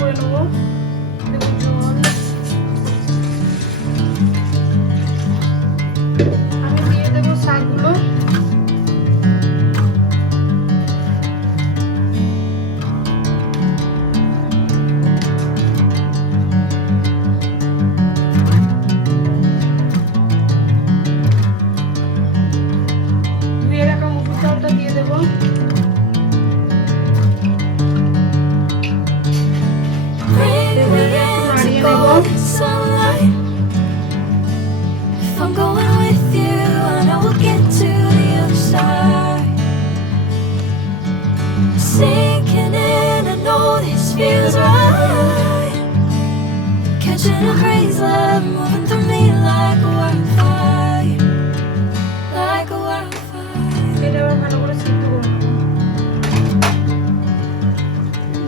করে নেবো। দেবো জল, আমি দিয়ে দেবো শাকগুলো। ধুয়ে রাখা মুসুর ডালটা দিয়ে দেবো। I'm going with you, I know we'll get to the other side. Sinking in, I know this feels right. Catching a crazy love, moving through me like a wildfire, like a wildfire. এটা আবার ভালো করে সিদ্ধ করে নেবো।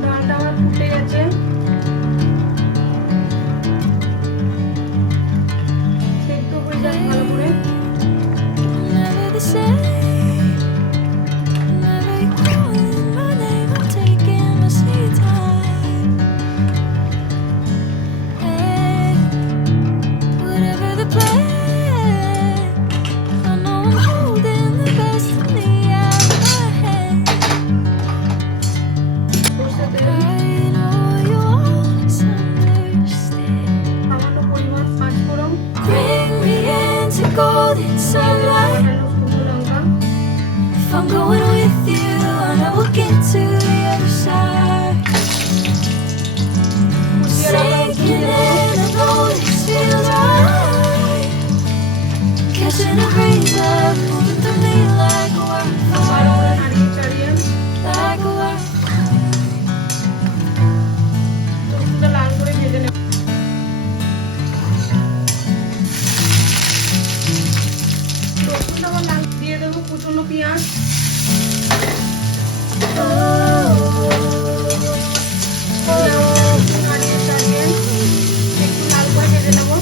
ডালটা আমার ফুটে গেছে, সিদ্ধ হয়ে যাক ভালো করে। Never the same. Never you calling my name, I'm taking my sweet time. Hey, whatever the plan, I know I'm holding the best of me out of my hand. সরষে তেল, I know you always understand. সামান্য পরিমাণ পাঁচফোড়ন, Bring me into golden sunlight. কাঁচা শুকনো লঙ্কা, If I'm going with you, I know we'll get to the other side. কুচিয়ে রাখা Sinking in, I know this feels right. Catching a breeze, love moving through me like a ভালো করে wildfire, নাড়িয়ে চাড়িয়ে like a wildfire. রসুনটা লাল করে ভেজে নেব। রসুনটা আবার লাল দিয়ে দেবো কুচনো পেঁয়াজ, নাড়িয়ে চাড়িয়ে একটু লাল করে ভেজে নেবো।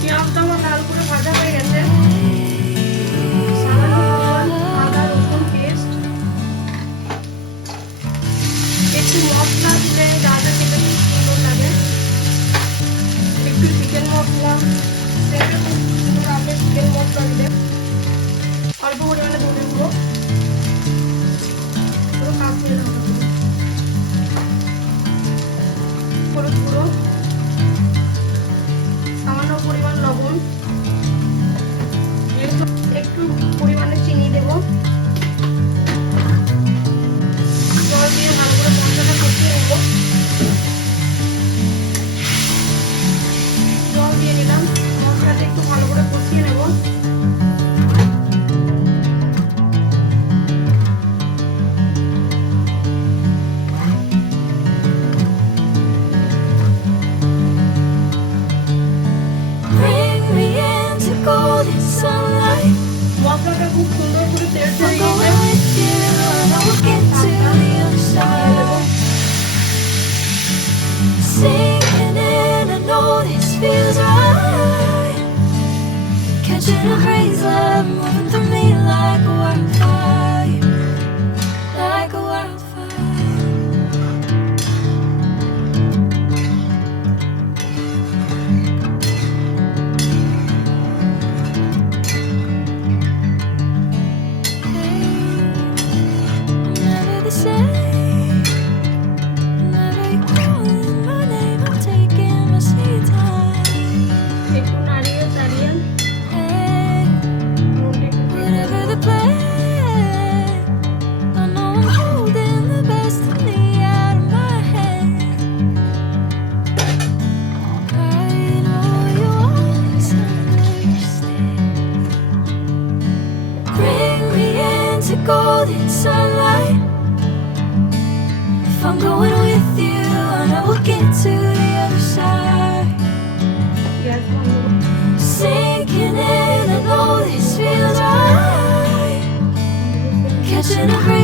পেঁয়াজটা আমার লাল করে ভাজা হয়ে গেছে। সামান্য পরিমাণ আদা রসুন পেস্ট, একটু মশলা দিলে ডালটা খেতে খুব সুন্দর লাগে। একটু চিকেন মশলা, সেটা খুব সুন্দর লাগে চিকেন মশলা দিলে। অল্প পরিমাণে ধনে গুঁড়ো, পুরো কাশ্মীরি লঙ্কা গুঁড়ো, হলুদ গুঁড়ো, সামান্য পরিমাণ লবণ, একটু পরিমাণে চিনি দেবো। জল দিয়ে ভালো করে মশলাটা কষিয়ে নেবো। জল দিয়ে নিলাম, মশলাটা একটু ভালো করে কষিয়ে নেবো। Bring me into golden sunlight. মশলাটা খুব সুন্দর করে তেল I'm ছড়িয়ে going গেছে। with you, I know we'll get to the other side. Sinking in, I know this feels right. Catching a crazy love, moving through me like a wildfire, like a wildfire. Never the same. Never you calling my name, I'm taking my sweet time. একটু নাড়িয়ে চাড়িয়ে Hey, নুনটা একটু দিয়ে whatever the plan, I know I'm holding the best of me out of my hand. I know you always understand. Bring me into golden sunlight. If I'm going with you, I know we'll get to the other side. Gas বন্ধ করে Sinking in, I know this feels right. Catching a breeze.